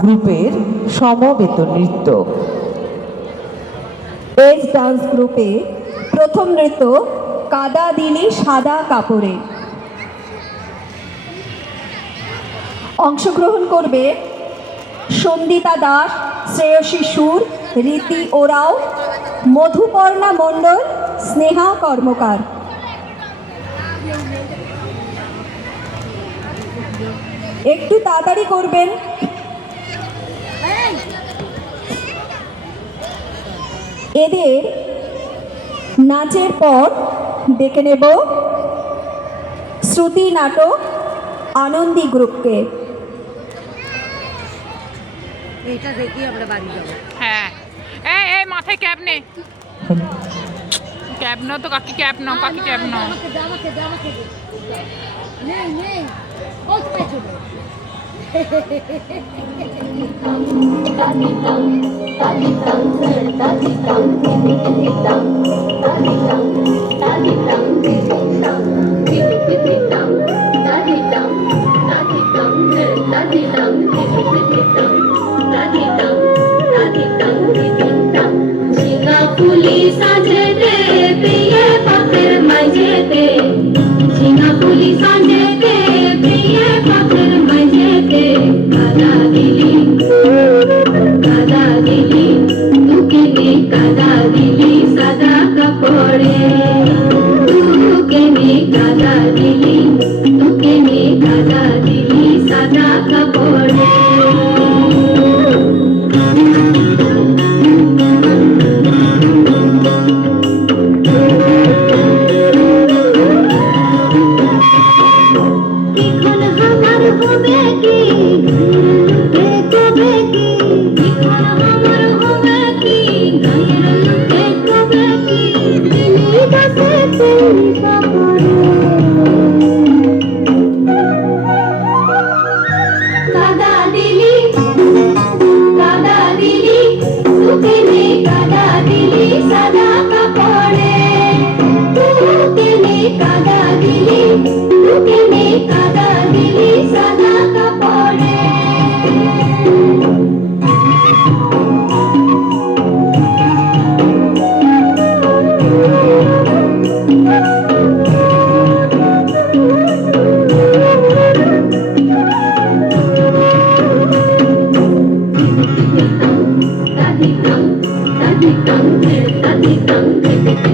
গ্রুপের সমবেত নৃত্য। এজ ডান্স গ্রুপে প্রথম নৃত্য কাদা দিলি সাদা কাপড়ে। অংশগ্রহণ করবে সন্দিতা দাস, শ্রেয়সী সুর, রীতি ওরাও, মধুপর্ণা মণ্ডল, স্নেহা কর্মকার। একটু তাড়াতাড়ি করবেন এদের নাচের পর ডেকে নেব শ্রুতি নাটক আনন্দী গ্রুপকে। এইটা দেখি আমরা বাড়ি যাব। হ্যাঁ। এই এই মাথায় ক্যাপ নে। ক্যাপ নাও তো কাকি ক্যাপ নাও কাকি ক্যাপ নাও। আমাকে নেই নেই 따디땅 따디땅 따디땅 따디땅 따디땅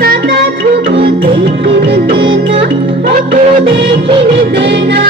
কাদা তুই দেখিন দেনা ও তু দেখিন দেনা।